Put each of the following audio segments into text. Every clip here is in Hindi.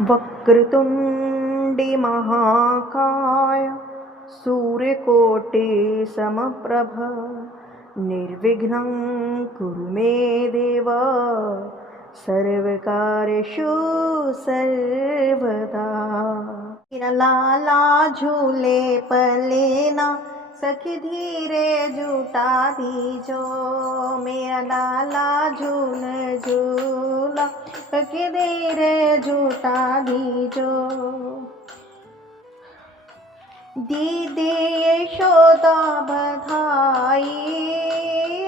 वक्रतुण्डी महाकाय सूर्यकोटि समप्रभ निर्विघ्नं कुरु मे देव सर्वकार्येषु सर्वदा। मेरा लाला झूले पलेना सखी धीरे झूटा दीजो, मेरा लाला झूल झूला सखी धीरे झूटा दीजो। दीदी यशोदा बधाई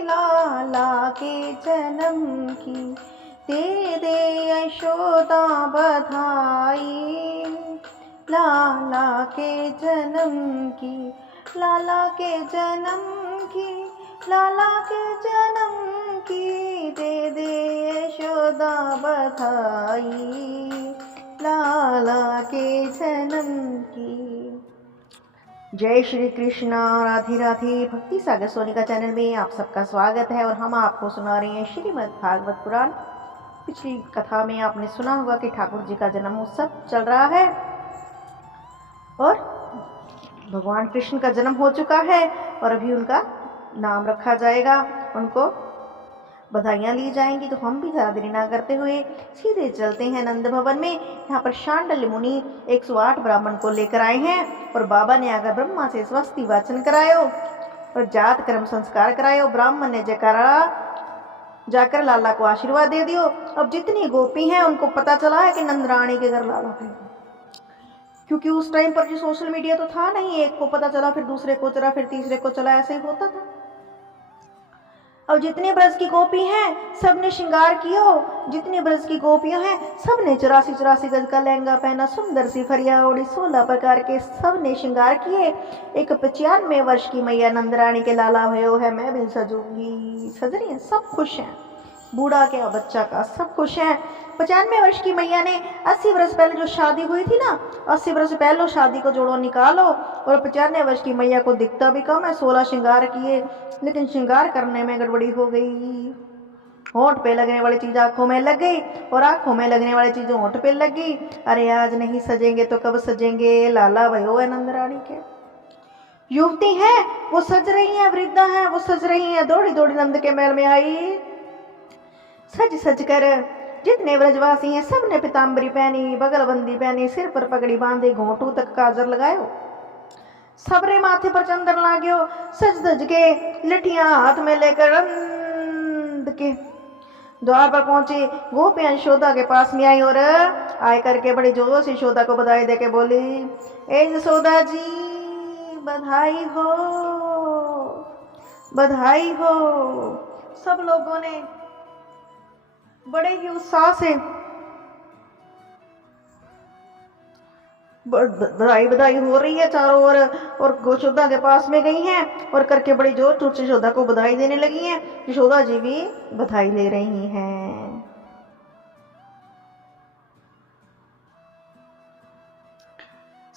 लाला के जन्म की, दे दे यशोदा बधाई लाला के जन्म की, लाला के जन्म की, लाला के जन्म की, दे दे यशोदा बधाई लाला के जन्म की। जय श्री कृष्णा, राधे राधे। भक्ति सागर सोनिका चैनल में आप सबका स्वागत है और हम आपको सुना रहे हैं श्रीमद् भागवत पुराण। पिछली कथा में आपने सुना होगा कि ठाकुर जी का जन्म उत्सव चल रहा है और भगवान कृष्ण का जन्म हो चुका है और अभी उनका नाम रखा जाएगा, उनको बधाइयाँ ली जाएंगी। तो हम भी ज़्यादा देरी ना करते हुए सीधे चलते हैं नंद भवन में। यहाँ पर शांडल्य मुनि 108 ब्राह्मण को लेकर आए हैं और बाबा ने आकर ब्रह्मा से स्वस्ति वाचन करायो और जात कर्म संस्कार करायो। ब्राह्मण ने जयकारा जाकर लाला को आशीर्वाद दे दियो। अब जितनी गोपी हैं उनको पता चला है कि नंद रानी के घर लाला है, क्योंकि उस टाइम पर जो सोशल मीडिया तो था नहीं, एक को पता चला फिर दूसरे को चला फिर तीसरे को चला, ऐसे ही होता था। अब जितने ब्रज की गोपी हैं सबने श्रृंगार कियो, जितनी ब्रज की गोपियां हैं सबने 84 गज का लहंगा पहना, सुंदर सी फरिया ओढ़ी, 16 प्रकार के सबने श्रृंगार किए। एक 95 वर्ष की मैया नंद रानी के लाला भयो है, मैं भी सजूंगी, सज रही है, सब खुश हैं, बूढ़ा क्या बच्चा का सब खुश हैं। 95 वर्ष की मैया ने 80 वर्ष पहले जो शादी हुई थी ना, 80 वर्ष पहले शादी को जोड़ो निकालो और 95 वर्ष की मैया को दिखता भी कम है। 16 श्रृंगार किए, लेकिन श्रृंगार करने में गड़बड़ी हो गई। होंठ पे लगने वाली चीज आंखों में लग गई और आंखों में लगने वाली चीज होंठ पे लग गई। अरे आज नहीं सजेंगे तो कब सजेंगे, लाला भयो है नंद रानी के। युवती है वो सज रही है, वृद्धा है वो सज रही है, दौड़ी दौड़ी नंद के महल में आई। सज सज कर जितने ब्रजवासी हैं सबने पीताम्बरी पहनी, बगलबंदी पहनी, सिर पर पगड़ी बांधी, घोंटू तक काजर लगायो, सबरे माथे पर चंदन लाग्यो। सज धज के लठियां हाथ में लेकर नंद के द्वार पर पहुंची। गोपियां यशोदा के पास में आई और आय करके बड़ी जोर से यशोदा को बधाई देके बोली, ए यशोदा जी बधाई हो, बधाई हो। सब लोगों ने बड़े ही उत्साह से बधाई बधाई हो रही है चारों ओर और यशोदा के पास में गई हैं और करके बड़ी जोर जोर से यशोदा को बधाई देने लगी हैं। यशोदा जी भी बधाई ले रही हैं।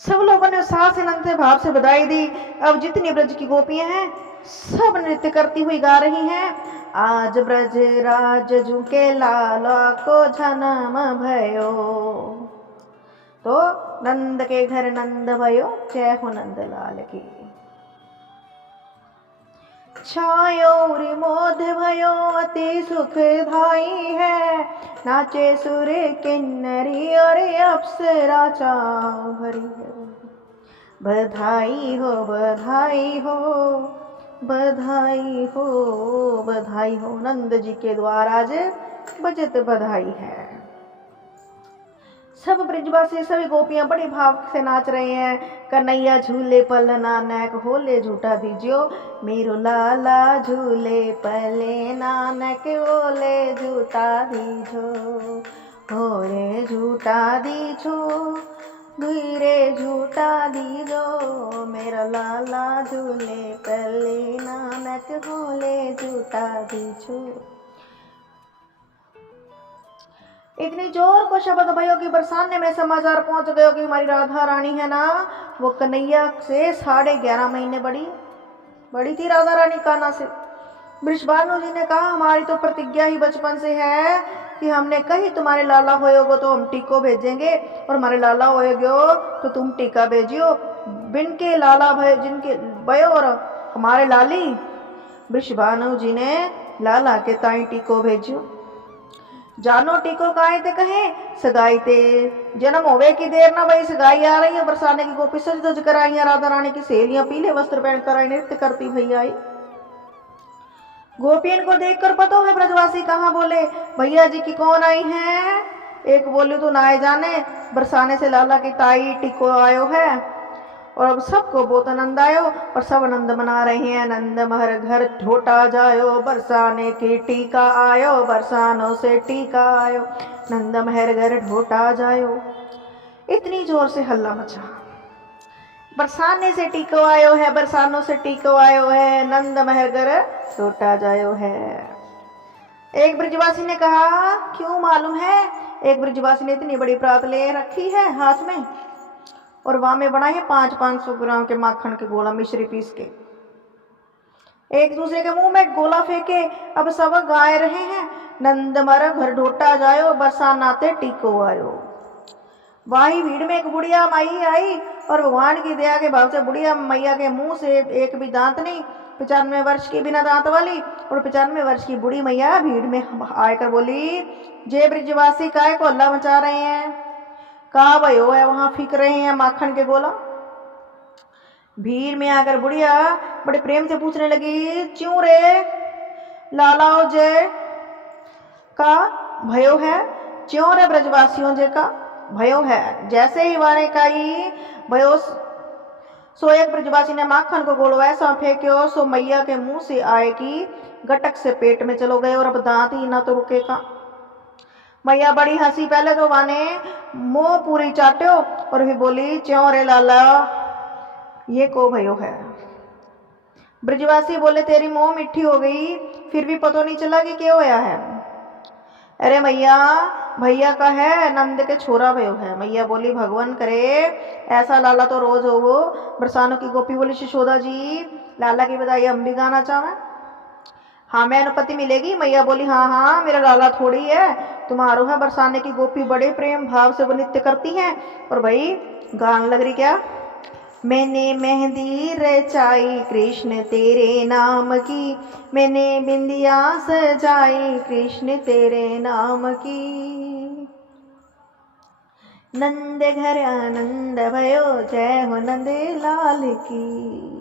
सब लोगों ने उत्साह से नंद भाव से बधाई दी। अब जितनी ब्रज की गोपियां हैं सब नृत्य करती हुई गा रही हैं। आज ब्रज राज झुके लाला को जन्म भयो, तो नंद के घर नंद भयो, जय हो नंद लाल की। छायो रिमोद भयो अति सुख धाई है, नाचे सुर किन्नरी और अप्सरा चाव भरी है। बधाई हो बधाई हो, बधाई हो बधाई हो, नंद जी के द्वार आज बजत बधाई है। सब ब्रजवासी सभी गोपियां बड़े भाव से नाच रहे हैं। कन्हैया झूले पल नानक होले झूठा दीजियो, मेरो लाला झूले पले नानक होले झूठा दीजो, होरे झूठा दीजो, धीरे झूठा दीजो, मेरा लाला झूले पले नानक होले झूठा दीजो। इतनी जोर को शब्द भयो कि बरसाने में समाचार पहुंच गयो कि हमारी राधा रानी है ना, वो कन्हैया से 11.5 महीने बड़ी थी राधा रानी कान्हा से। वृषभानु जी ने कहा हमारी तो प्रतिज्ञा ही बचपन से है कि हमने कहीं तुम्हारे लाला होयोगो तो हम टीको भेजेंगे, और हमारे लाला होयोगो तो तुम टीका भेजियो। बिन के लाला भय जिनके भयो और हमारे लाली। वृषभानु जी ने लाला के ताई टीको भेजियो। जानो टीको काहे ते कहे सगाई ते जन्म होवे की देर ना भाई, सगाई आ रही है। बरसाने की गोपी सज धज कर आई, राधा रानी की सहेलियां पीले वस्त्र पहनकर आई, नृत्य करती भैया आई। गोपियन को देखकर पता है ब्रजवासी कहाँ बोले भैया जी की कौन आई है। एक बोली तो नाए जाने बरसाने से लाला की ताई टिको आयो है। और अब सबको बहुत आनंद आयो और सब आनंद मना रहे हैं। नंद महर घर ढोटा जायो, बरसाने की टीका आयो, बरसानों से टीका आयो, नंद महर घर ढोटा जायो। इतनी जोर से हल्ला मचा, बरसाने से टीको आयो है, बरसानों से टीको आयो है, नंद महर घर ढोटा जायो है। एक ब्रजवासी ने कहा क्यों मालूम है। एक ब्रजवासी ने इतनी बड़ी प्रात ले रखी है हाथ में, और वहां में बनाए 500 ग्राम के माखन के गोला मिश्री पीस के, एक दूसरे के मुंह में गोला फेंके। अब सब गाए रहे हैं नंद महर घर ढोटा जायो, बरसानाते टीको आयो। वही भीड़ में एक बुढ़िया माई आई, और भगवान की दया के भाव से बुढ़िया मैया के मुंह से एक भी दांत नहीं। 95 वर्ष की बिना दांत वाली और 95 वर्ष की बुढ़ी मैया भीड़ में आकर बोली जे ब्रजवासी काय को हल्ला मचा रहे हैं, कहा भयो है वहां फीक रहे हैं माखन के गोला। भीड़ में आकर बुढ़िया बड़े प्रेम से पूछने लगी क्यों रे लालाओ जय का भयो है, क्यों रे ब्रजवासियों जे का भयो है। जैसे ही वाने का ही भयो सो एक ब्रजवासी ने माखन को गोलो ऐसा फेंक्यो सो मैया के मुंह से आए कि गटक से पेट में चलो गए, और अब दांत ही ना तो रुकेगा। मैया बड़ी हंसी, पहले तो वाने मुंह पूरी चाट्यो और फिर बोली क्यों रे लाला ये को भयो है। ब्रजवासी बोले तेरी मुंह मिट्टी हो गई फिर भी पता नहीं चला कि क्या होया है। अरे मैया भैया का है नंद के छोरा भयो है। मैया बोली भगवान करे ऐसा लाला तो रोज हो। वो बरसानों की गोपी बोली यशोदा जी लाला की बधाई हम भी गाना चाहें। हाँ मैं अनुपति मिलेगी। मैया बोली हाँ हाँ मेरा लाला थोड़ी है तुम्हारो है। बरसाने की गोपी बड़े प्रेम भाव से वो नृत्य करती हैं और भाई गान लग रही क्या। मैंने मेहंदी रचाई कृष्ण तेरे नाम की, मैंने बिंदिया सजाई कृष्ण तेरे नाम की। नंद घर आनंद भयो जय हो नंद लाल की।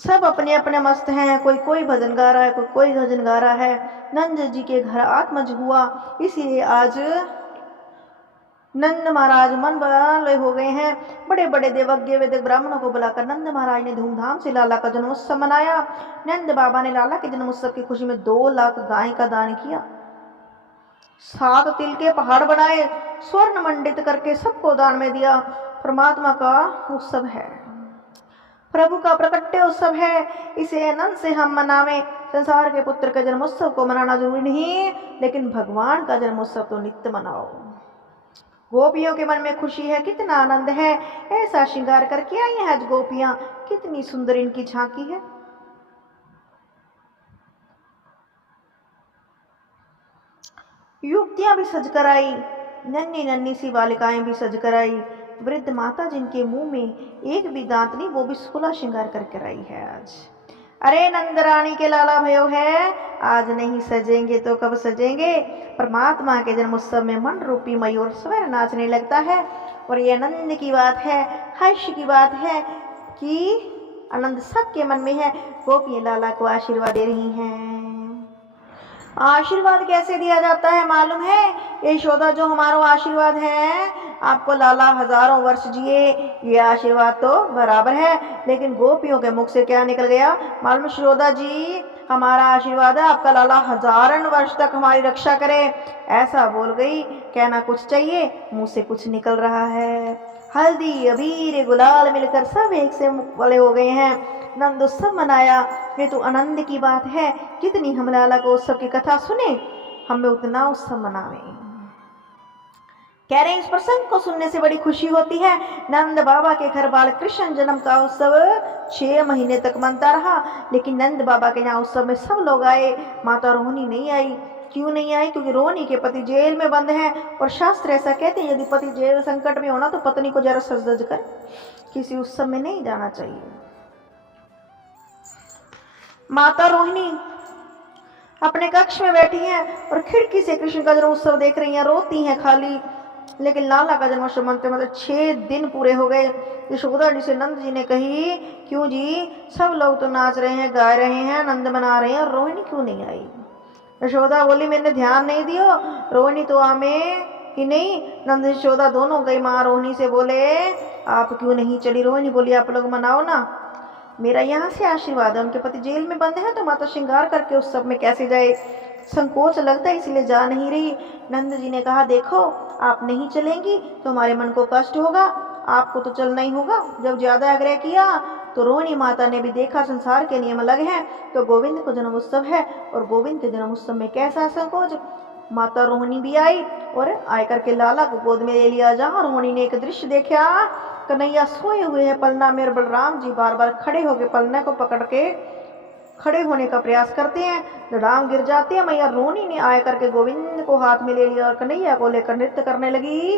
सब अपने अपने मस्त हैं, कोई भजन गा रहा है, कोई भजन गा रहा है। नंद जी के घर आत्मज हुआ, इसीलिए आज नंद महाराज मन वाले हो गए हैं। बड़े बड़े देवज्ञ वेदिक ब्राह्मणों को बुलाकर नंद महाराज ने धूमधाम से लाला का जन्मोत्सव मनाया। नंद बाबा ने लाला के जन्मोत्सव की खुशी में 2 लाख गाय का दान किया, 7 तिल के पहाड़ बनाए, स्वर्ण मंडित करके सबको दान में दिया। परमात्मा का उत्सव है, प्रभु का प्रकट्य उत्सव है, इसे आनंद से हम मनावें। संसार के पुत्र के जन्मोत्सव को मनाना जरूरी नहीं, लेकिन भगवान का जन्मोत्सव तो नित्य मनाओ। गोपियों के मन में खुशी है, कितना आनंद है। ऐसा श्रृंगार करके आई हैं आज गोपियां, कितनी सुंदर इनकी झांकी है। युवतियां भी सजकर आई, नन्ही नन्ही सी बालिकाएं भी सजकर आई। वृद्ध माता जिनके मुंह में एक भी दांत नहीं, वो भी 16 श्रृंगार करके आई है आज। अरे नंद रानी के लाला भयो है, आज नहीं सजेंगे तो कब सजेंगे। परमात्मा के जन्मोत्सव में मन रूपी मयूर स्वैर नाचने लगता है, और ये आनंद की बात है, हर्ष की बात है कि आनंद सबके मन में है। गोपियां लाला को आशीर्वाद दे रही हैं। आशीर्वाद कैसे दिया जाता है मालूम है। यशोदा जो हमारा आशीर्वाद है, आपको लाला हजारों वर्ष जिए, ये आशीर्वाद तो बराबर है। लेकिन गोपियों के मुख से क्या निकल गया मालूम। यशोदा जी हमारा आशीर्वाद है आपका लाला हजारों वर्ष तक हमारी रक्षा करे, ऐसा बोल गई। कहना कुछ चाहिए, मुंह से कुछ निकल रहा है। हल्दी अबीर गुलाल मिलकर सब एक से मुख वाले हो गए हैं। नंद उत्सव मनाया, ये तो आनंद की बात है। जितनी हम लाला को उत्सव की कथा सुने, हमें उतना उत्सव मनावे। कह रहे हैं इस प्रसंग को सुनने से बड़ी खुशी होती है। नंद बाबा के घर बाल कृष्ण जन्म का उत्सव 6 महीने तक मनता रहा, लेकिन नंद बाबा के यहाँ उत्सव में सब लोग आए, माता रोहिणी नहीं आई। क्यों नहीं आई? क्योंकि रोहिणी के पति जेल में बंद हैं और शास्त्र ऐसा कहते हैं यदि पति जेल संकट में होना तो पत्नी को जरा सज कर किसी उत्सव में नहीं जाना चाहिए। माता रोहिणी अपने कक्ष में बैठी हैं और खिड़की से कृष्ण का जन्म उत्सव देख रही हैं, रोती हैं खाली। लेकिन लाला का जन्मोत्सव मनते मतलब 6 दिन पूरे हो गए। यशोदा जी से नंद जी ने कही, क्यों जी, सब लोग तो नाच रहे हैं, गा रहे हैं, आनंद मना रहे हैं, और रोहिणी क्यों नहीं आई? यशोदा बोली, मैंने ध्यान नहीं दियो, रोहिणी तो आमे कि नहीं। नंद यशोदा दोनों गई। माँ रोहिणी से बोले, आप क्यों नहीं चली? रोहिणी बोली, आप लोग मनाओ ना, मेरा यहाँ से आशीर्वाद है। उनके पति जेल में बंद है तो माता श्रृंगार करके उस सब में कैसे जाए, संकोच लगता है, इसलिए जा नहीं रही। नंद जी ने कहा, देखो आप नहीं चलेंगी तो हमारे मन को कष्ट होगा, आपको तो चलना ही होगा। जब ज्यादा आग्रह किया तो रोहिणी माता ने भी देखा संसार के नियम अलग हैं, तो गोविंद को जन्म उत्सव है और गोविंद के जन्म उत्सव में कैसा संकोच। माता रोहिणी भी आई और आय करके लाला को गोद में ले लिया। जहाँ रोहिणी ने एक दृश्य देखा, कन्हैया सोए हुए हैं पलना में, बलराम जी बार बार खड़े होकर पलना को पकड़ के खड़े होने का प्रयास करते हैं, राम गिर जाते हैं। मैया रोहिणी ने आय करके गोविंद को हाथ में ले लिया और कन्हैया को लेकर नृत्य करने लगी।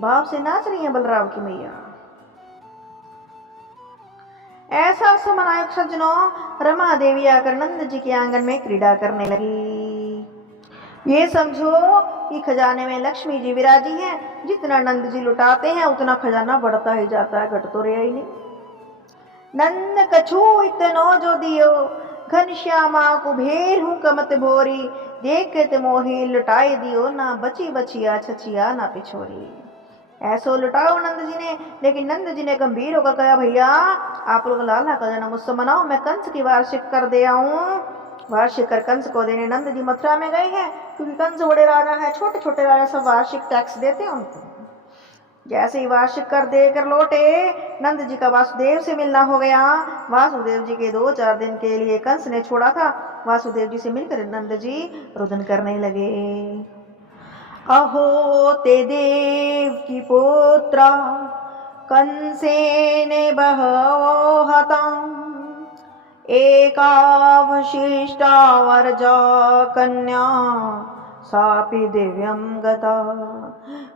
भाव से नाच रही है बलराम की मैया। ऐसा समनायक सज्जनों, रमा देवी आकर नंद जी के आंगन में क्रीड़ा करने लगी। ये समझो कि खजाने में लक्ष्मी जी विराजी हैं, जितना नंद जी लुटाते हैं उतना खजाना बढ़ता ही जाता है, घट तो रहा ही नहीं। नंद कछु इतनो जो दियो, घनश्यामा कुबेर हूँ कमत भोरी, देखत मोही लुटाए दियो, ना बची बचिया छचिया ना पिछोरी। ऐसो लुटाओ नंद जी ने। लेकिन नंद जी ने गंभीर होकर कहा, भैया आप लोग लाला का जन्म उत्सव मनाओ, मैं कंस की वार्षिक कर दे आऊं। वार्षिक कर कंस को देने नंद जी मथुरा में गए हैं, क्योंकि कंस बड़े राजा है, छोटे छोटे राजा सब वार्षिक टैक्स देते हैं उनको। जैसे ही वार्षिक कर देकर लौटे, नंद जी का वासुदेव से मिलना हो गया। वासुदेव जी के 2-4 दिन के लिए कंस ने छोड़ा था। वासुदेव जी से मिलकर नंद जी रुदन करने लगे। अहो ते देव की पुत्रा, कंसेन बहवो हतां, एकावशिष्टा वर्जा कन्या, सापि दिव्यम गता।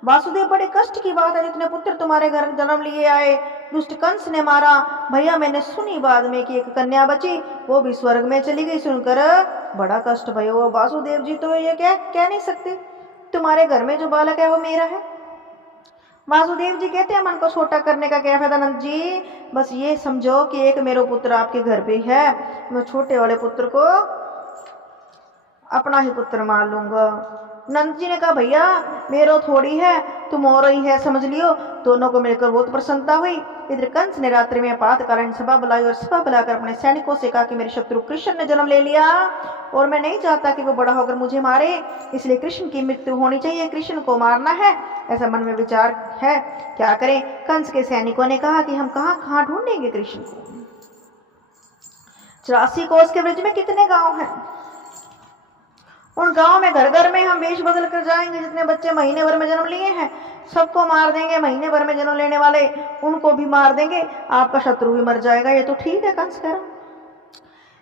वासुदेव, बड़े कष्ट की बात है, जितने पुत्र तुम्हारे घर जन्म लिए आए दुष्ट कंस ने मारा। भैया मैंने सुनी बाद में कि एक कन्या बची, वो भी स्वर्ग में चली गई। सुनकर बड़ा कष्ट भयो। वासुदेव जी तो ये क्या कह नहीं सकते, तुम्हारे घर में जो बालक है वो मेरा है। वासुदेव जी कहते हैं, मन को छोटा करने का क्या फायदा नंद जी, बस ये समझो कि एक मेरा पुत्र आपके घर पे है, मैं छोटे वाले पुत्र को अपना ही पुत्र मान लूंगा। नंद जी ने कहा, भैया मेरो थोड़ी है, तुम और ही है, समझ लियो। दोनों को मिलकर बहुत प्रसन्नता हुई। इधर कंस ने रात्रि में आपातकालीन सभा बुलाई और सभा बुलाकर अपने सैनिकों से कहा कि मेरे शत्रु कृष्ण ने जन्म ले लिया और मैं नहीं चाहता कि वो बड़ा होकर मुझे मारे, इसलिए कृष्ण की मृत्यु होनी चाहिए, कृष्ण को मारना है, ऐसा मन में विचार है, क्या करें। कंस के सैनिकों ने कहा कि हम कहाँ कहाँ ढूंढेंगे कृष्ण को। 84 कोस के ब्रिज में कितने गांव हैं, उन गांव में घर घर में हम वेश बदल कर जाएंगे। जितने बच्चे महीने भर में जन्म लिए हैं सबको मार देंगे, महीने भर में जन्म लेने वाले उनको भी मार देंगे, आपका शत्रु भी मर जाएगा। ये तो ठीक है कंस कह रहा,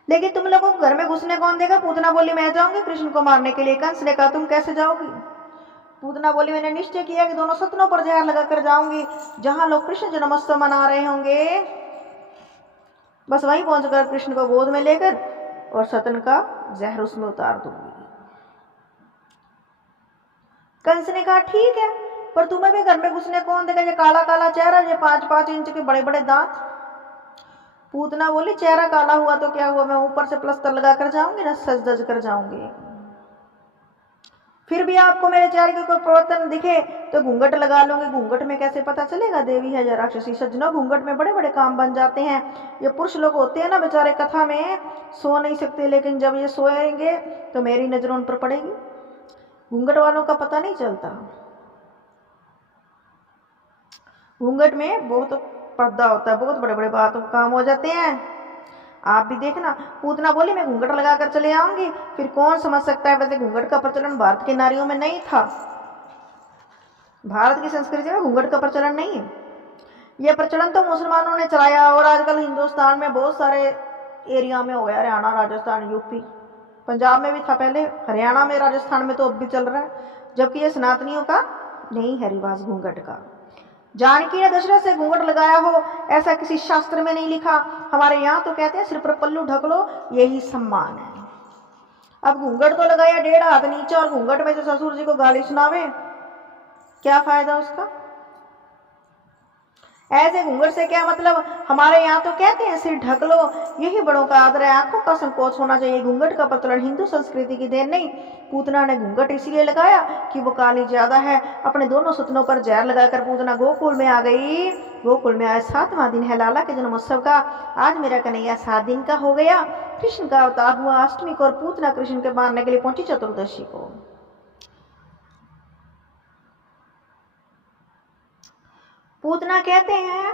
लेकिन तुम लोगों को घर में घुसने कौन देगा। पूतना बोली, मैं जाऊंगी कृष्ण को मारने के लिए। कंस ने कहा, तुम कैसे जाओगी। पूतना बोली, मैंने निश्चय किया कि दोनों सतनों पर जहर लगाकर जाऊंगी, जहां लोग कृष्ण जन्मोत्सव मना रहे होंगे, बस वहीं पहुंचकर कृष्ण को गोद में लेकर और सतन का जहर उसमें उतार दूंगी। कंस ने कहा, ठीक है, पर तुम्हें भी घर में घुसने कौन देगा, ये काला काला चेहरा, ये 5-5 इंच के बड़े बड़े दांत। पूतना बोली, चेहरा काला हुआ तो क्या हुआ, मैं ऊपर से प्लस्तर लगा कर जाऊंगी ना, सज धज कर जाऊंगी। फिर भी आपको मेरे चेहरे के कोई परिवर्तन दिखे तो घूंघट लगा लूंगी। घूंघट में कैसे पता चलेगा देवी है या राक्षसी। सज्जनों, घूंघट में बड़े बड़े काम बन जाते हैं। ये पुरुष लोग होते हैं ना बेचारे, कथा में सो नहीं सकते, लेकिन जब ये सोएंगे तो मेरी नजर उन पर पड़ेगी। घूंघट वालों का पता नहीं चलता, घूंघट में बहुत पर्दा होता है, बहुत बड़े बड़े बातों काम हो जाते हैं। आप भी देखना। पूतना बोली, मैं घूंघट लगाकर चले आऊंगी। फिर कौन समझ सकता है, वैसे घूंघट का प्रचलन भारत के नारियों में नहीं था। भारत की संस्कृति में घूंघट का प्रचलन नहीं है। यह प्रचलन तो मुसलमानों ने चलाया और आजकल हिंदुस्तान में बहुत सारे एरिया में हो गया, हरियाणा, राजस्थान, यूपी, पंजाब में भी था पहले, हरियाणा में, राजस्थान में तो अब भी चल रहा है, जबकि ये सनातनियों का नहीं है रिवाज घूंघट का। जानकी ने दशरथ से घूंघट लगाया हो ऐसा किसी शास्त्र में नहीं लिखा। हमारे यहाँ तो कहते हैं सिर पर पल्लू ढक लो, यही सम्मान है। अब घूंघट तो लगाया 1.5 हाथ नीचे और घूंघट में से ससुर जी को गाली सुनावे, क्या फायदा उसका? ऐसे घूंघट से क्या मतलब? हमारे यहाँ तो कहते हैं सिर ढक लो, यही बड़ों का आदर है, आंखों का संकोच होना चाहिए। घूंघट का प्रचलन हिंदू संस्कृति की देन नहीं। पूतना ने घूंघट इसलिए लगाया कि वो काली ज्यादा है। अपने दोनों सुतनों पर जहर लगाकर पूतना गोकुल में आ गई। गोकुल में आज 7वां दिन है लाला के जन्मोत्सव का। आज मेरा कन्हैया 7 दिन का हो गया। कृष्ण का अवतार हुआ अष्टमी को और पूतना कृष्ण के मारने के लिए पहुंची चतुर्दशी को। पूतना कहते हैं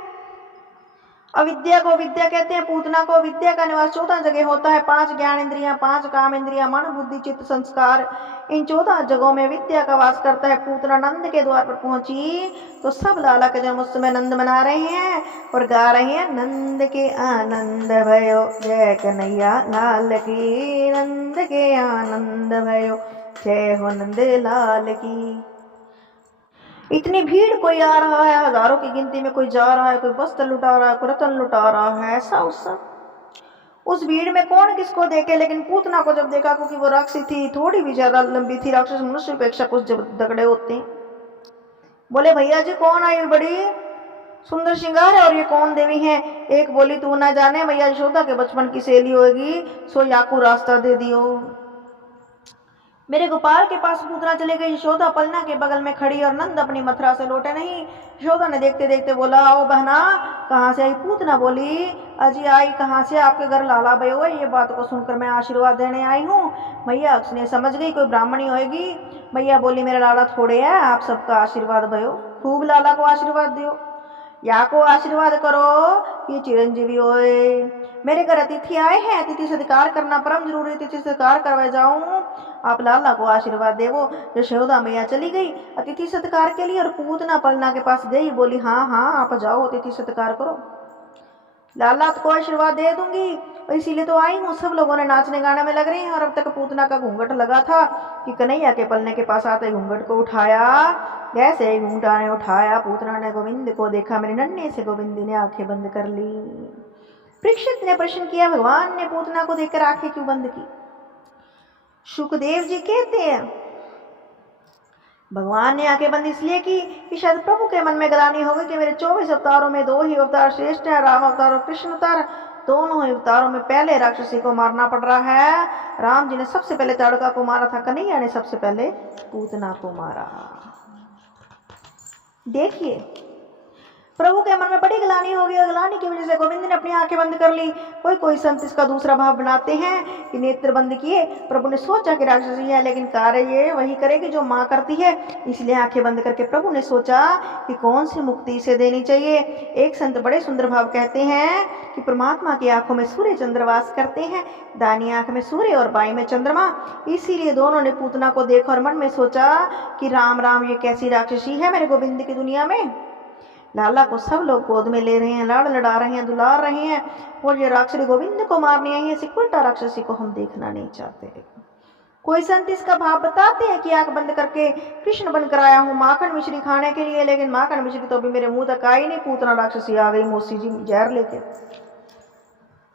अविद्या को विद्या कहते हैं। पूतना को विद्या का निवास 14 जगह होता है। 5 ज्ञान इंद्रियां, 5 काम इंद्रियां, मन, बुद्धि, चित्त, संस्कार, इन 14 जगहों में विद्या का वास करता है। पूतना नंद के द्वार पर पहुंची तो सब लाला के जन्मोत्सव में नंद मना रहे हैं और गा रहे हैं, नंद के आनंद भयो जय कन्हैया लाल की, नंद के आनंद भयो जय हो नंद लाल की। इतनी भीड़, कोई आ रहा है हजारों की गिनती में, कोई जा रहा है, कोई वस्त्र लुटा रहा है, कोई रतन लुटा रहा है, ऐसा उससा। उस भीड़ में कौन किसको देखे, लेकिन पूतना को जब देखा, क्योंकि वो राक्षसी थी, थोड़ी भी ज्यादा लंबी थी, राक्षस मनुष्य अपेक्षा कुछ जब दगड़े होते हैं, बोले भैया जी कौन आई, बड़ी सुंदर श्रृंगार है और ये कौन देवी है? एक बोली तू ना जाने मैया यशोदा के बचपन की सहेली होगी, सो याकू रास्ता दे दियो। मेरे गोपाल के पास पूतना चले गई। यशोदा पलना के बगल में खड़ी और नंद अपनी मथुरा से लौटे नहीं। यशोदा ने देखते देखते बोला, ओ बहना कहाँ से आई? पूतना बोली, अजी आई कहाँ से, आपके घर लाला भयो है, ये बात को सुनकर मैं आशीर्वाद देने आई हूँ। मैया उसने समझ गई कोई ब्राह्मणी होगी। मैया बोली, मेरा लाला थोड़े है, आप सबका आशीर्वाद भयो, खूब लाला को आशीर्वाद दियो, या को आशीर्वाद करो, ये चिरंजीवी होए। मेरे घर अतिथि आए हैं, अतिथि सत्कार करना परम जरूरी, अतिथि सत्कार करवा जाऊं, आप लाला को आशीर्वाद देवो। यशोदा मैया चली गई अतिथि सत्कार के लिए और पूतना पलना के पास गई, बोली हाँ हाँ आप जाओ, अतिथि सत्कार करो, लाला को आशीर्वाद दे दूंगी, इसीलिए तो आई हूँ। सब लोगों ने नाचने गाने में लग रहे हैं और अब तक पूतना का घूंघट लगा था कि कन्हैया के पलने के पास आते घूंघट को उठाया। जैसे ही घूंघटा ने उठाया, पूतना ने गोविंद को देखा, मेरे नन्हे से गोविंद ने आंखें बंद कर ली। परीक्षित ने प्रश्न किया, भगवान ने पूतना को देखकर आंखें क्यों बंद की? सुखदेव जी कहते हैं भगवान ने आंखें बंद इसलिए की कि शायद प्रभु के मन में ग्लानि हो गई कि मेरे 24 अवतारों में 2 ही अवतार श्रेष्ठ है, राम अवतार और कृष्ण अवतार। दोनों ही अवतारों में पहले राक्षसी को मारना पड़ रहा है। राम जी ने सबसे पहले ताड़का को मारा था, कन्हैया ने सबसे पहले पूतना को मारा। देखिए प्रभु के मन में बड़ी ग्लानि हो गई और ग्लानि की वजह से गोविंद ने अपनी आंखें बंद कर ली। कोई कोई संत इसका दूसरा भाव बनाते हैं कि नेत्र बंद किए, प्रभु ने सोचा कि राक्षसी है, लेकिन कार्य ये वही करेगी जो माँ करती है, इसलिए आंखें बंद करके प्रभु ने सोचा कि कौन सी मुक्ति इसे देनी चाहिए। एक संत बड़े सुंदर भाव कहते हैं कि परमात्मा की आंखों में सूर्य चंद्र वास करते हैं, दाहिनी आंख में सूर्य और बाई में चंद्रमा। इसीलिए दोनों ने पूतना को देखा और मन में सोचा कि राम राम ये कैसी राक्षसी है मेरे गोविंद की दुनिया में। लाला को सब लोग गोद में ले रहे हैं, लाड़ लड़ा रहे हैं, दुलार रहे हैं, और ये राक्षसी गोविंद को मारनी आई है। ऐसी उल्टा राक्षसी को हम देखना नहीं चाहते। कोई संत इसका भाव बताते हैं कि आंख बंद करके कृष्ण बनकर आया हूँ माखन मिश्री खाने के लिए, लेकिन माखन मिश्री तो अभी मेरे मुंह तक आई नहीं, पूतना राक्षसी आ गई मौसी जी जहर लेके।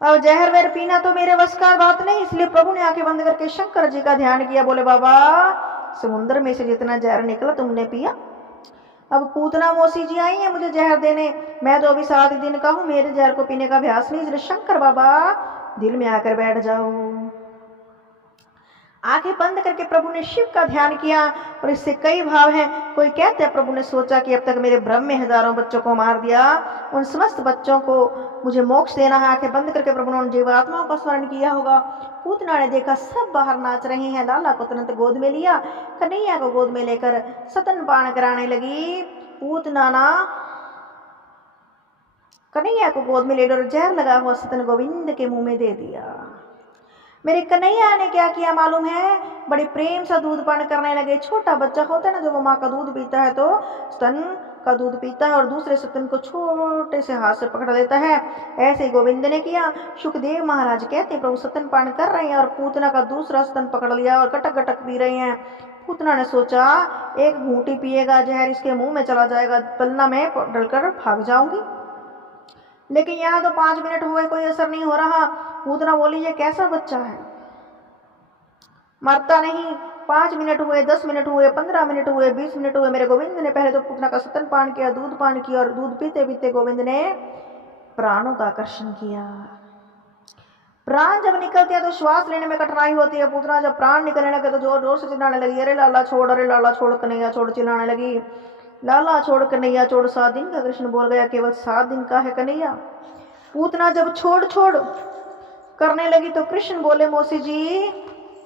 अब जहर वहर पीना तो मेरे वश का बात नहीं, इसलिए प्रभु ने आंखें बंद करके शंकर जी का ध्यान किया। बोले बाबा समुद्र में से जितना जहर निकला तुमने पिया, अब पूतना मौसी जी आई है मुझे जहर देने, मैं तो अभी 7 दिन का हूं, मेरे जहर को पीने का अभ्यास नहीं, इसलिए शंकर बाबा दिल में आकर बैठ जाओ। आंखें बंद करके प्रभु ने शिव का ध्यान किया और इससे कई भाव हैं। कोई कहते हैं प्रभु ने सोचा कि अब तक मेरे भ्रम में हजारों बच्चों को मार दिया, उन समस्त बच्चों को मुझे मोक्ष देना है। आंखें बंद करके प्रभु ने उन जीवात्माओं का स्मरण किया होगा। पूतना ने देखा सब बाहर नाच रहे हैं, लाला को तुरंत गोद में लिया, कन्हैया को गोद में लेकर स्तनपान कराने लगी। पूतना ना कन्हैया को गोद में लेकर जहर लगा हुआ स्तन गोविंद के मुंह में दे दिया। मेरे कन्हैया ने क्या किया मालूम है, बड़े प्रेम से दूध पान करने लगे। छोटा बच्चा होता है ना, जब वो माँ का दूध पीता है तो स्तन का दूध पीता है और दूसरे स्तन को छोटे से हाथ से पकड़ लेता है। ऐसे ही गोविंद ने किया। सुखदेव महाराज कहते हैं प्रभु स्तन पान कर रहे हैं और पूतना का दूसरा स्तन पकड़ लिया और गटक गटक पी रही हैं। पूतना ने सोचा एक घूंटी पिएगा, जहर इसके मुंह में चला जाएगा, पलना में डलकर भाग जाऊंगी। लेकिन यहाँ तो 5 मिनट हुए, कोई असर नहीं हो रहा। पूतना बोली ये कैसा बच्चा है, मरता नहीं। 5 मिनट हुए, 10 मिनट हुए, 15 मिनट हुए, 20 मिनट हुए। मेरे गोविंद ने पहले तो पूतना का स्तन पान किया, दूध पान किया और दूध पीते पीते गोविंद ने प्राणों का आकर्षण किया। प्राण जब निकलते हैं तो श्वास लेने में कठिनाई होती है। पूतना जब प्राण निकलने लगे तो जोर जोर से चिल्लाने लगी, अरे लाला छोड़, अरे लाला छोड़, कन्हैया छोड़, चिल्लाने लगी। लाला छोड़, कन्हैया छोड़, 7 दिन का कृष्ण बोल गया, केवल 7 दिन का है कन्हैया। पूतना जब छोड़ छोड़ करने लगी तो कृष्ण बोले, मौसी जी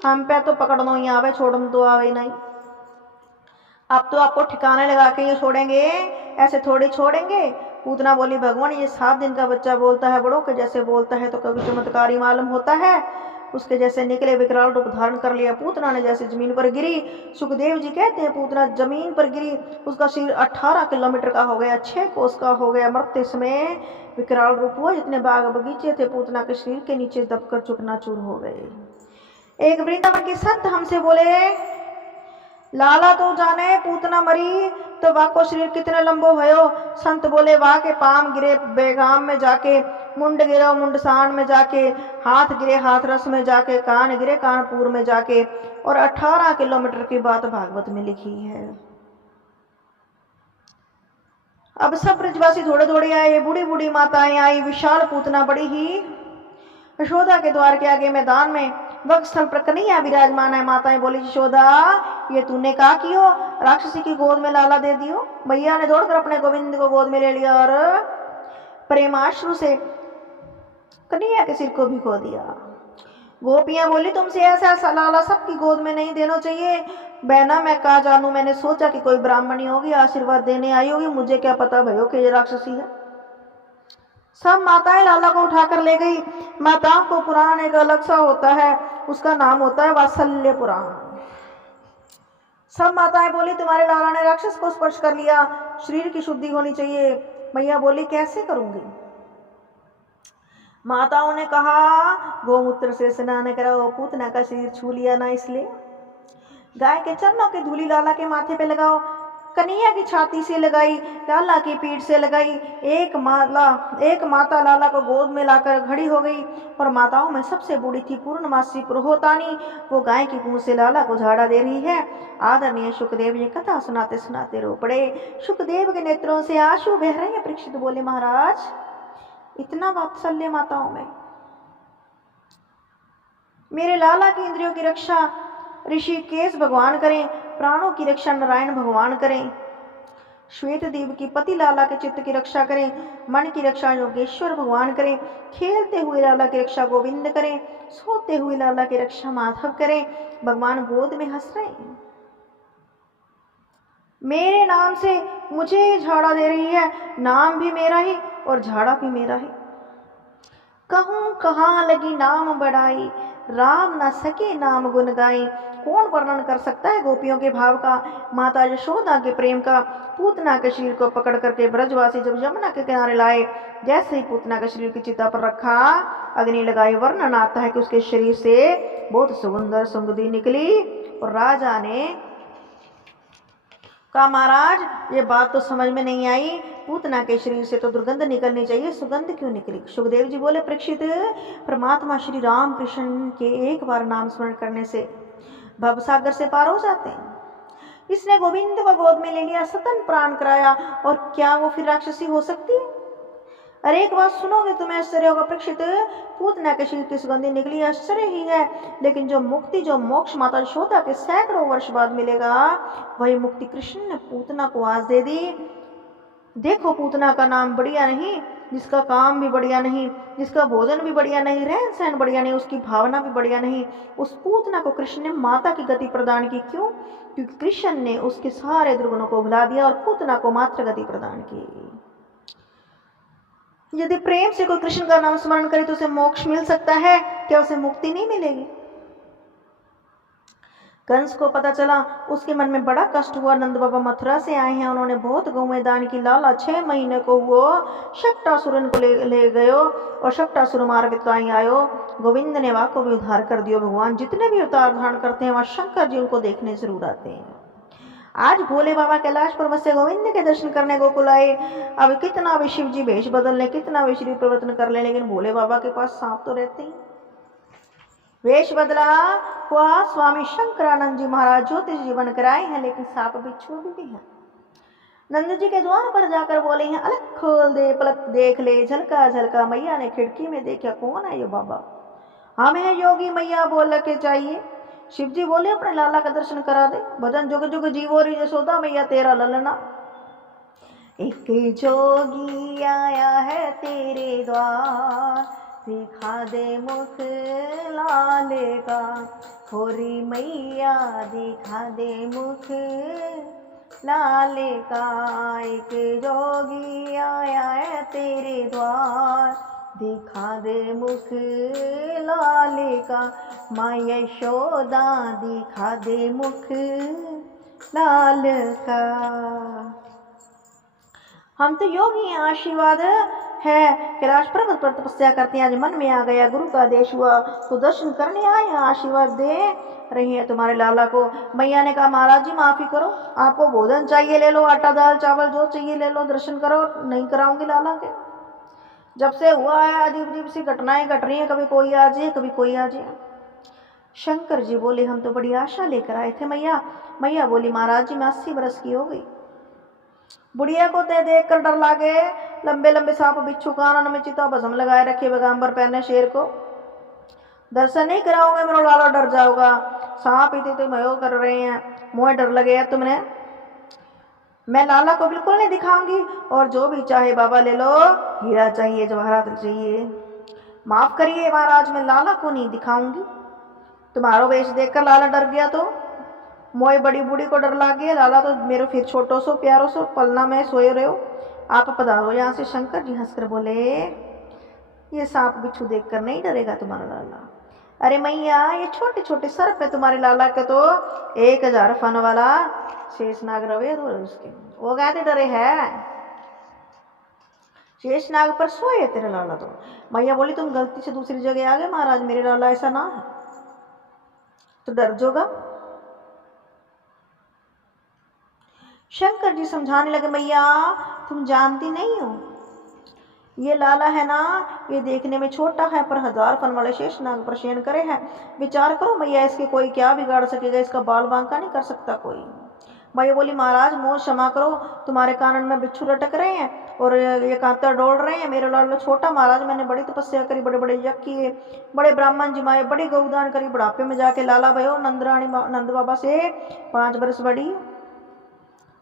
हम पे तो पकड़नो ही आवे, छोड़न तो आवे नहीं। अब तो आपको ठिकाने लगा के ये छोड़ेंगे, ऐसे थोड़ी छोड़ेंगे। पूतना बोली, भगवान ये 7 दिन का बच्चा बोलता है, बड़ों के जैसे बोलता है तो कभी चमत्कारी मालूम होता है। उसके जैसे निकले, विकराल रूप धारण कर लिया। पूतना ने जैसे जमीन पर गिरी, सुखदेव जी कहते हैं पूतना जमीन पर गिरी, उसका शरीर 18 किलोमीटर का हो गया, 6 कोस का हो गया। मरते समय विकराल रूप हुआ, जितने बाग बगीचे थे पूतना के शरीर के नीचे दबकर चूकनाचूर हो गए। एक वृंदावन के संत हमसे बोले, लाला तो जाने पूतना मरी तो वाह को शरीर कितने लंबो भयो। संत बोले, वाह के पाम गिरे बेगाम में जाके, मुंड गिरो मुंडसान में जाके, हाथ गिरे हाथरस में जाके, कान गिरे कानपुर में जाके। और 18 किलोमीटर की बात भागवत में लिखी है। अब सब ब्रजवासी थोड़े थोड़े आए, बूढ़ी बूढ़ी माताएं आई। विशाल पूतना बड़ी ही यशोदा के द्वार के आगे मैदान में वक्षस्थल पर कन्हैया विराजमान है। माताएं बोली, यशोदा ये तूने कहा कियो, राक्षसी की गोद में लाला दे दियो। मैया ने दौड़कर अपने गोविंद को गोद में ले लिया और प्रेमाश्रु से कन्हैया के सिर को भिगो दिया। गोपियां बोली, तुमसे ऐसा लाला सबकी गोद में नहीं देना चाहिए। बहना मैं कहा जानू, मैंने सोचा कि कोई ब्राह्मणी होगी, आशीर्वाद देने आई होगी, मुझे क्या पता भयो कि ये राक्षसी है। सब माताएं लाला को उठाकर ले गई। माताओं को पुराण एक अलग सा होता है, उसका नाम होता है वात्सल्य पुराण। सब माताएं बोली, तुम्हारे लाला ने राक्षस को स्पर्श कर लिया, शरीर की शुद्धि होनी चाहिए। मैया बोली, कैसे करूंगी। माताओं ने कहा, गोमूत्र से स्नान कराओ, पूतना का शरीर छू लिया ना इसलिए। गाय के चरणों की धूली लाला के माथे पे लगाओ। कन्हैया की छाती से लगाई, लाला की पीठ से लगाई। एक माता लाला को गोद में लाकर खड़ी हो गई और माताओं में सबसे बूढ़ी थी पूर्णमासी पुरोहितानी। वो गाय की पूंछ से लाला को झाड़ा दे रही है। आदरणीय सुखदेव ये कथा सुनाते सुनाते रो पड़े। सुखदेव के नेत्रों से आंसू बह रहे हैं। परीक्षित बोले, महाराज इतना वात्सल्य माताओं में। मेरे लाला की इंद्रियों की रक्षा ऋषिकेश भगवान करें, प्राणों की रक्षा नारायण भगवान करें। श्वेत देव की पति लाला के चित्त की रक्षा करें, मन की रक्षा योगेश्वर भगवान करें। खेलते हुए लाला की रक्षा गोविंद करें, सोते हुए लाला की रक्षा माधव करें। भगवान गोद में हंस रहे हैं, मेरे नाम से मुझे झाड़ा दे रही है। नाम भी मेरा ही और झाड़ा भी मेरा ही। कहूँ कहाँ लगी नाम बढ़ाई, राम न सके नाम गुन गाई। कौन वर्णन कर सकता है गोपियों के भाव का, माता यशोदा के प्रेम का। पूतना के शरीर को पकड़ करके ब्रजवासी जब यमुना के किनारे लाए, जैसे ही पूतना के शरीर की चिता पर रखा, अग्नि लगाई। वर्णन आता है कि उसके शरीर से बहुत सुंदर सुगंधी निकली और राजा ने कहा, महाराज ये बात तो समझ में नहीं आई, पूतना के शरीर से तो दुर्गंध निकलनी चाहिए, सुगंध क्यों निकली। सुखदेव जी बोले, परीक्षित परमात्मा श्री राम कृष्ण के एक बार नाम स्मरण करने से भवसागर से पार हो जाते हैं। इसने गोविंद को गोद में ले लिया, सतन प्राण कराया, और क्या वो फिर राक्षसी हो सकती है। अरे एक बात सुनोगे तुम्हें आश्चर्य होगा परीक्षित, पूतना के शरीर की सुगंधी निकली, आश्चर्य ही है। लेकिन जो मुक्ति, जो मोक्ष माता यशोदा के सैकड़ों वर्ष बाद मिलेगा, वही मुक्ति कृष्ण ने पूतना को आज दे दी। देखो पूतना का नाम बढ़िया नहीं, जिसका काम भी बढ़िया नहीं, जिसका भोजन भी बढ़िया नहीं, रहन सहन बढ़िया नहीं, उसकी भावना भी बढ़िया नहीं, उस पूतना को कृष्ण ने माता की गति प्रदान की। क्यों? क्योंकि कृष्ण ने उसके सारे दुर्गुणों को भुला दिया और पूतना को मात्र गति प्रदान की। यदि प्रेम से कोई कृष्ण का नाम स्मरण करे तो उसे मोक्ष मिल सकता है। क्या उसे मुक्ति नहीं मिलेगी? कंस को पता चला, उसके मन में बड़ा कष्ट हुआ। नंद बाबा मथुरा से आए हैं, उन्होंने बहुत गौएं दान की। लाला 6 महीने को वो शक्टासुरन को ले गयो और शक्टासुर मार के आई आयो। गोविंद ने वहां को भी उद्धार कर दियो। भगवान जितने भी अवतार धारण करते हैं वहां शंकर जी उनको देखने जरूर आते हैं। आज भोले बाबा कैलाश पर्वत से गोविंद के दर्शन करने गोकुल आए। अब कितना भी शिव जी भेष बदल ले, कितना भी श्री परिवर्तन कर ले, लेकिन भोले बाबा के पास सांप तो रहते ही। वेश बदला हुआ स्वामी शंकरानंद जी महाराज ज्योतिष जी बनकर आए हैं, लेकिन सांप बिच्छू भी है। नंद जी के द्वार पर जाकर बोले हैं, अलग खोल दे, पलक देख ले, झलका झलका। मैया ने खिड़की में देखा, कौन है ये बाबा? हमें योगी मैया बोल के चाहिए। शिव जी बोले, अपने लाला का दर्शन करा दे। भजन जुग जुग जीवो री यशोदा मैया तेरा ललना। एक जोगी आया है तेरे द्वार, दिखा दे मुख लाले का। होरी मैया दिखा दे मुख लाले का। एक जोगी आया है तेरे द्वार, दिखा दे मुख लाले का। माँ यशोदा दिखा दे मुख लाल का। हम तो योगी हैं, आशीर्वाद है। कैलाश पर्वत पर तपस्या करते हैं, आज मन में आ गया, गुरु का आदेश हुआ तो दर्शन करने आए हैं, आशीर्वाद दे रही है तुम्हारे लाला को। मैया ने कहा, महाराज जी माफी करो, आपको भोजन चाहिए ले लो, आटा दाल चावल जो चाहिए ले लो, दर्शन करो, नहीं कराऊंगी लाला के। जब से हुआ है अजीब अजीब सी घटनाएं घट रही हैं, कभी कोई आ जाए कभी कोई आ जाए। शंकर जी बोले, हम तो बड़ी आशा लेकर आए थे मैया। मैया बोली, महाराज जी मैं 80 बरस की हो गई। बुढ़िया को ते देख कर डर लागे, लंबे लंबे सांप बिच्छू, कानन में चिता भस्म लगाए रखे, बगाम्बर पहने शेर को। दर्शन नहीं कराओगे, मेरा लाला डर जाओगा। सांप इतने तुम हो कर रहे हैं, मुझे डर लगे तुमने। मैं लाला को बिल्कुल नहीं दिखाऊंगी, और जो भी चाहे बाबा ले लो, हीरा चाहिए जवाहरात चाहिए। माफ करिए महाराज, मैं लाला को नहीं दिखाऊंगी। तुम्हारो वेश देखकर लाला डर गया तो मोए बड़ी बूढ़ी को डर लग गया, लाला तो मेरे फिर छोटो सो प्यारो सो पलना में सोए रहे हो, आप पधारो यहाँ से। शंकर जी हंसकर बोले, ये सांप बिच्छू देखकर नहीं डरेगा तुम्हारा लाला। अरे मैया, ये छोटे छोटे सर्प है तुम्हारे लाला के, तो 1000 फन वाला शेषनाग रवे उसके, वो कहते डरे है। शेषनाग पर सोए तेरे लाला तो। मैया बोली, तुम गलती से दूसरी जगह आ गए महाराज, मेरे लाला ऐसा ना है, तो डर जोगा। शंकर जी समझाने लगे, मैया तुम जानती नहीं हो, ये लाला है ना, ये देखने में छोटा है पर 1000 फन वाले शेषनाग पर शयन करे है। विचार करो मैया, इसके कोई क्या बिगाड़ सकेगा, इसका बाल बांका नहीं कर सकता कोई। मैया बोली, महाराज मोह क्षमा करो, तुम्हारे कानन में बिच्छू लटक रहे हैं और ये कांता डोल रहे हैं। मेरे लाला छोटा महाराज, मैंने बड़ी तपस्या करी, बड़े बड़े यज्ञ किए, बड़े ब्राह्मण जिमाए, बड़ी गौदान करी, बुढ़ापे में जाके लाला भयो नंद बाबा से 5 बरस बड़ी।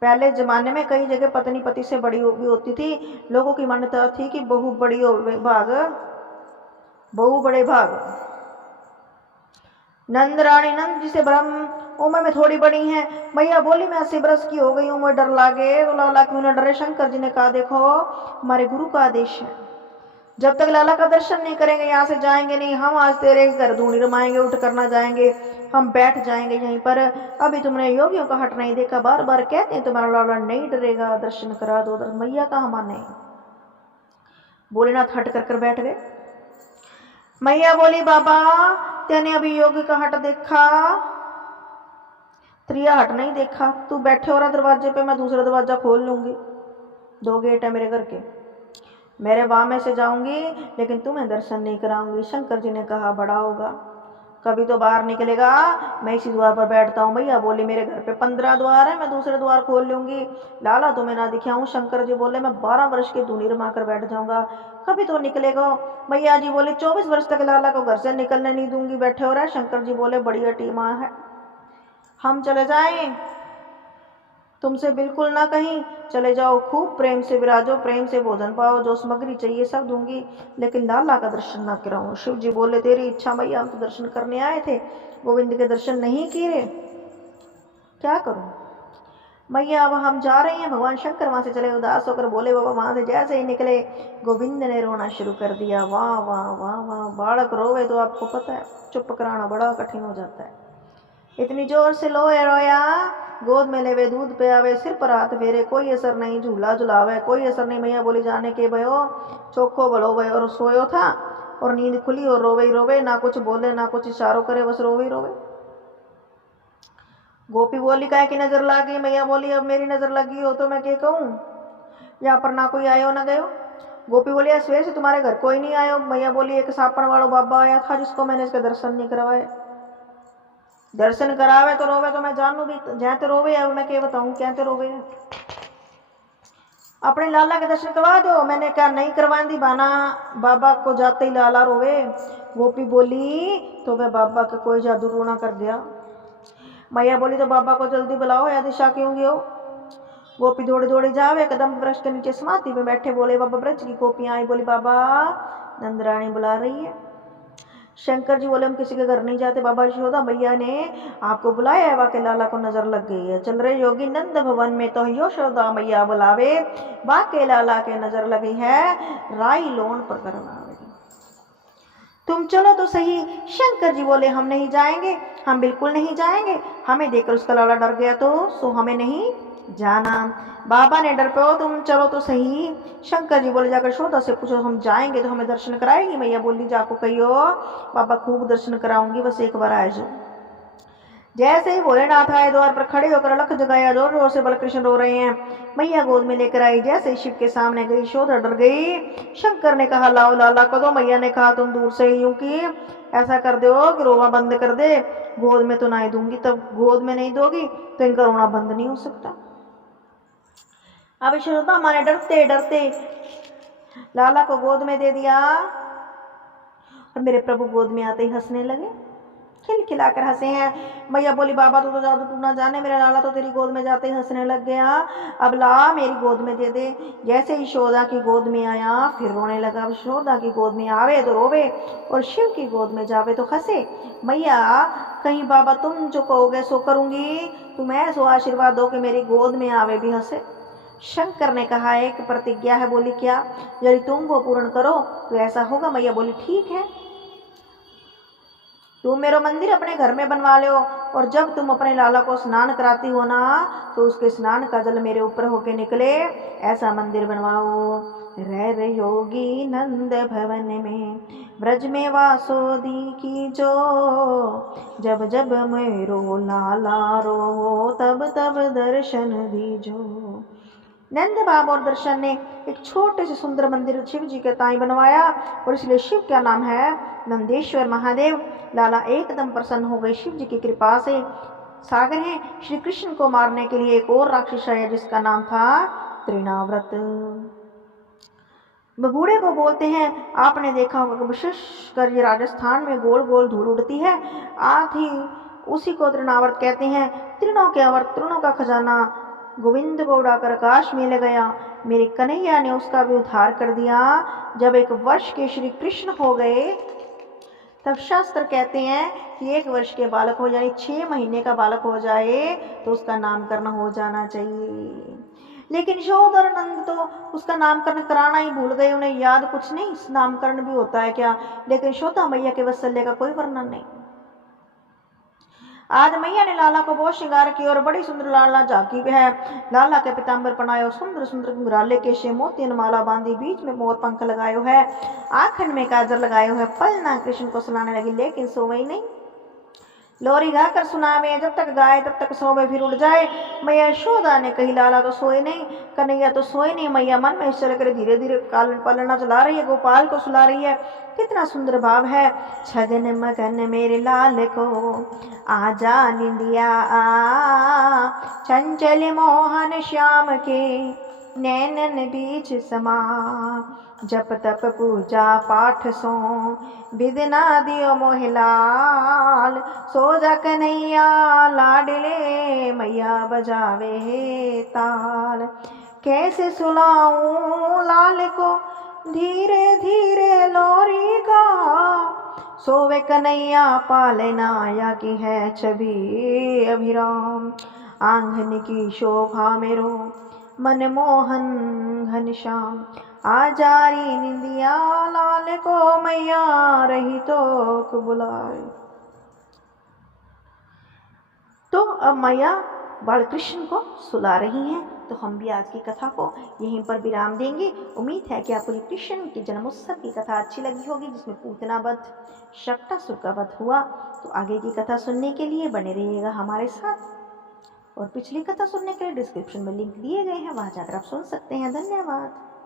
पहले जमाने में कई जगह पत्नी पति से बड़ी भी होती थी, लोगों की मान्यता थी कि बहू बड़ी हो भाग, बहू बड़े भाग। नंद रानी नंद जी से ब्रह्म उम्र में थोड़ी बड़ी हैं। मैया बोली, मैं 80 बरस की हो गई हूँ, मुझे डर लागे। तो लाला क्यों न डरे? शंकर जी ने कहा, देखो हमारे गुरु का आदेश है, जब तक लाला का दर्शन नहीं करेंगे यहाँ से जाएंगे नहीं। हम आज तेरे घर धूनी रमाएंगे, उठ कर ना जाएंगे, हम बैठ जाएंगे यहीं पर। अभी तुमने योगियों का हट नहीं देखा, बार बार कहते हैं तुम्हारा लाला नहीं डरेगा, दर्शन करा दो। मैया कहाँ माने, भोलेनाथ हट कर बैठ गए। मैया बोली, बाबा तेने अभी योगी का हट देखा, त्रिया हट नहीं देखा। तू बैठे हो रहा दरवाजे पे, मैं दूसरा दरवाजा खोल लूंगी। 2 गेट है मेरे घर के, मेरे वाह में से जाऊंगी, लेकिन तुम्हें दर्शन नहीं कराऊंगी। शंकर जी ने कहा, बड़ा होगा कभी तो बाहर निकलेगा, मैं इसी द्वार पर बैठता हूँ। भैया बोली, मेरे घर पे 15 द्वार है, मैं दूसरे द्वार खोल लूंगी, लाला तुम्हें ना दिखाऊं। शंकर जी बोले, मैं 12 वर्ष की धूनी रमा कर बैठ जाऊंगा, कभी तो निकलेगा। भैया जी बोले, 24 वर्ष तक लाला को घर से निकलने नहीं दूंगी, बैठे हो रहा है। शंकर जी बोले, बड़ी अटी माँ है, हम चले जाएं, तुमसे बिल्कुल ना कहीं, चले जाओ, खूब प्रेम से विराजो, प्रेम से भोजन पाओ, जो सामग्री चाहिए सब दूंगी, लेकिन लाला का दर्शन ना कराऊं। शिव जी बोले, तेरी इच्छा मैया, हम तो दर्शन करने आए थे, गोविंद के दर्शन नहीं किए, क्या करूं? मैया अब हम जा रहे हैं। भगवान शंकर वहाँ से चले उदास होकर बोले बाबा। वहाँ से जैसे ही निकले गोविंद ने रोना शुरू कर दिया। वाह वाह वाह वाह। बालक रोवे तो आपको पता है चुप कराना बड़ा कठिन हो जाता है। इतनी जोर से रोया, गोद में लेवे दूध पे आवे, सिर पर हाथ फेरे, कोई असर नहीं, झूला झुलावे कोई असर नहीं। मैया बोली जाने के भयो चोखो बड़ो भयो। और सोयो था और नींद खुली और रोवे ही रोवे, ना कुछ बोले ना कुछ इशारों करे, बस रोवे ही रोवे। गोपी बोली काय की नजर लागी। मैया बोली अब मेरी नजर लगी हो तो मैं क्या कहूँ, यहाँ पर ना कोई आयो ना गयो। गोपी बोली आज सवेर से तुम्हारे घर कोई नहीं आयो। मैया बोली एक सापण वालों बाबा आया था जिसको मैंने इसके दर्शन नहीं करवाए। दर्शन करावे तो रोवे तो मैं जानू भी जैते रोवे है मैं क्या बताऊं कहते रोवे है। अपने लाला के दर्शन करवा दो। मैंने कहा नहीं करवांदी बाना बाबा को जाते ही लाला रोवे। गोपी बोली तो वह बाबा के कोई जादू टोना कर दिया। मैया बोली तो बाबा को जल्दी बुलाओ या दिशा क्यों गयो। गोपी दौड़ी दौड़ी जावे कदम वृक्ष के नीचे समाधि में बैठे बोले बाबा ब्रज की गोपियां आई। बोली बाबा नंदरानी बुला रही है। शंकर जी बोले हम किसी के घर नहीं जाते। बाबा यशोदा मैया ने आपको बुलाया है, वाके लाला को नजर लग गई है। चल रहे योगी नंद भवन में तो यशोदा मैया बुलावे, वाके लाला के नजर लगी है, राई लोन पर करवावे। तुम चलो तो सही। शंकर जी बोले हम नहीं जाएंगे, हम बिल्कुल नहीं जाएंगे। हमें देखकर उसका लाला डर गया तो सो हमें नहीं जाना। बाबा ने डर पे हो तुम चलो तो सही। शंकर जी बोले जाकर यशोदा से पूछो हम जाएंगे तो हमें दर्शन कराएगी। मैया बोली जाको कहियो बाबा खूब दर्शन कराऊंगी, बस एक बार आए जाओ। जैसे ही भोलेनाथ आए द्वार पर खड़े होकर अलख जगाया, जोर जोर से बलकृष्ण रो रहे हैं। मैया गोद में लेकर आई। जैसे ही शिव के सामने गई यशोदा डर गई। शंकर ने कहा लाओ लाला को दो। मैया ने कहा तुम दूर से ही यूं की ऐसा कर दो कि रोना बंद कर दे, गोद में तो नहीं दूंगी। तब गोद में नहीं दोगी तो इनका रोना बंद नहीं हो सकता। अब यशोदा माँ ने डरते डरते लाला को गोद में दे दिया और मेरे प्रभु गोद में आते ही हंसने लगे, खिलखिलाकर हंसे हैं। मैया बोली बाबा तो जादू तू ना जाने, मेरा लाला तो तेरी गोद में जाते ही हंसने लग गया। अब ला मेरी गोद में दे दे। जैसे ही यशोदा की गोद में आया फिर रोने लगा। अब यशोदा की गोद में आवे तो रोवे और शिव की गोद में जावे तो हंसे। मैया कहीं बाबा तुम जो कहोगे सो करूंगी, तुम ऐसो आशीर्वाद दो कि मेरी गोद में आवे भी हंसे। शंकर ने कहा एक प्रतिज्ञा है। बोली क्या। यदि तुम वो पूर्ण करो तो ऐसा होगा। मैया बोली ठीक है, तुम मेरा मंदिर अपने घर में बनवा लो और जब तुम अपने लाला को स्नान कराती हो ना तो उसके स्नान का जल मेरे ऊपर होके निकले, ऐसा मंदिर बनवाओ। रह योगी नंद भवन में ब्रज में वासोदी की जो, जब जब मेरो लाला रो तब तब दर्शन दीजो। नंद बाबा और दर्शन ने एक छोटे से सुंदर मंदिर शिव जी के ताई बनवाया और इसलिए शिव का नाम है नंदेश्वर महादेव। लाला एकदम प्रसन्न हो गए शिव जी की कृपा से। सागर है श्री कृष्ण को मारने के लिए एक और राक्षस है जिसका नाम था तृणाव्रत। बूढ़े को बोलते हैं आपने देखा होगा विशेषकर ये राजस्थान में गोल गोल धूल उड़ती है, आधी उसी को तृणाव्रत कहते हैं। तृणों के अवर्त तृणों का खजाना गोविंद को उड़ाकर आकाश में ले गया। मेरे कन्हैया ने उसका भी उद्धार कर दिया। जब 1 वर्ष के श्री कृष्ण हो गए तब शास्त्र कहते हैं कि 1 वर्ष के बालक हो यानी 6 महीने का बालक हो जाए तो उसका नामकरण हो जाना चाहिए। लेकिन यशोदा और नंद तो उसका नामकरण कराना ही भूल गए, उन्हें याद कुछ नहीं नामकरण भी होता है क्या। लेकिन यशोदा मैया के वात्सल्य का कोई वर्णन नहीं। आज मैया ने लाला को बहुत श्रृंगार किया और बड़ी सुंदर लाला झांकी है। लाला के पीताम्बर पहनायो, सुंदर सुंदर घुंघराले केशे, मोतियन माला बांधी, बीच में मोर पंख लगायो है, आखन में काजल लगायो है। पलना कृष्ण को सुनाने लगी लेकिन सोवे नहीं। लोरी गाकर सुनावे, जब तक गाए तब तक सोवे फिर उड़ जाए। मैया यशोदा ने कही लाला तो सोए नहीं, कन्हैया तो सोए नहीं। मैया मन में चल कर धीरे धीरे पालना चला रही है, गोपाल को सुला रही है। कितना सुंदर भाव है। छगन मगन मेरे लाल को आजा निंदिया, चंचल मोहन श्याम के नैनन बीच समा, जप तप पूजा पाठ सो विदना दियो मोहिलाल, सो जा कन्हैया लाडले मैया बजावे ताल। कैसे सुनाऊं लाल को धीरे धीरे लोरी गा, सोवे कन्हैया पालना या की है छवि अभिराम। आंगन की शोभा मेरो मनमोहन घनश्याम। आजारी निंदिया लाल को मैया रही तो बुलाए। तो अब मैया बालकृष्ण को सुला रही हैं। तो हम भी आज की कथा को यहीं पर विराम देंगे। उम्मीद है कि आपको ये कृष्ण के जन्मोत्सव की कथा अच्छी लगी होगी, जिसमें पूतना वध, शक्टासुर का वध हुआ। तो आगे की कथा सुनने के लिए बने रहिएगा हमारे साथ। और पिछली कथा सुनने के लिए डिस्क्रिप्शन में लिंक दिए गए हैं, वहाँ जाकर आप सुन सकते हैं। धन्यवाद।